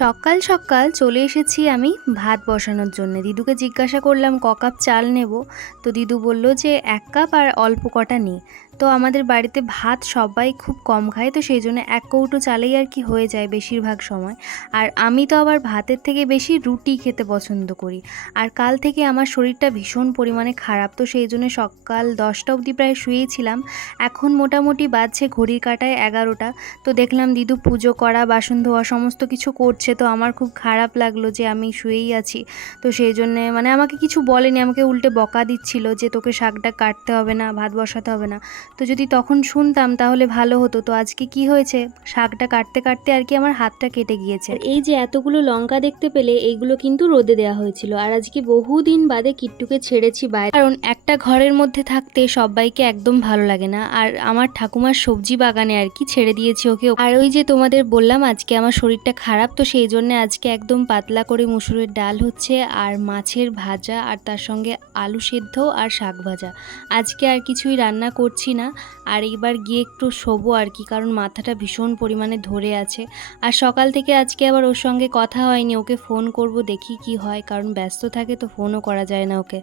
সকাল সকাল চলে এসেছি আমি ভাত বসানোর জন্য। দিদুকে জিজ্ঞাসা করলাম ক কাপ চাল নেব। তো দিদু বলল যে ১ কাপ আর অল্প কটা নিই। তো আমাদের বাড়িতে ভাত সবাই খুব কম খায়, তো সেই জন্য ১ কৌটো চালেই আর কি হয়ে যায় বেশিরভাগ সময়। আর আমি তো আবার ভাতের থেকে বেশি রুটি খেতে পছন্দ করি। আর কাল থেকে আমার শরীরটা ভীষণ পরিমাণে খারাপ, তো সেই জন্য সকাল ১০টা অবধি প্রায় শুয়েছিলাম। এখন মোটামুটি বাজছে ঘড়ির কাঁটায় ১১টা। তো দেখলাম দিদু পুজো করা, বাসন ধোয়া সমস্ত কিছু করছে। তো আমার খুব খারাপ লাগলো যে আমি শুয়েই আছি। তো সেই জন্যে মানে আমাকে কিছু বলেনি, আমাকে উল্টে বকা দিচ্ছিল যে তোকে শাকটা কাটতে হবে না, ভাত বসাতে হবে না। তো যদি তখন শুনতাম তাহলে ভালো হতো। তো আজকে কি হয়েছে, শাকটা কাটতে কাটতে আর কি আমার হাতটা কেটে গিয়েছে। আর এই যে এতগুলো লঙ্কা দেখতে পেলে, এইগুলো কিন্তু রোদে দেওয়া হয়েছিল। আর আজকে বহুদিন বাদে কিট্টুকে ছেড়েছি বাইরে, কারণ একটা ঘরের মধ্যে থাকতে সবাইকে একদম ভালো লাগে না। আর আমার ঠাকুমার সবজি বাগানে আর কি ছেড়ে দিয়েছি ওকে। আর ওই যে তোমাদের বললাম আজকে আমার শরীরটা খারাপ, তো সেই জন্য আজকে একদম পাতলা করে মুসুরের ডাল হচ্ছে, আর মাছের ভাজা, আর তার সঙ্গে আলু সেদ্ধ আর শাক ভাজা। আজকে আর কিছুই রান্না করছি না। আর এইবার গিয়ে একটু শোবো আর কি, কারণ মাথাটা ভীষণ পরিমাণে ধরে আছে। আর সকাল থেকে আজকে আবার ওর সঙ্গে কথা হয়নি, ওকে ফোন করব, দেখি কি হয়, কারণ ব্যস্ত থাকে তো ফোনও করা যায় না ওকে।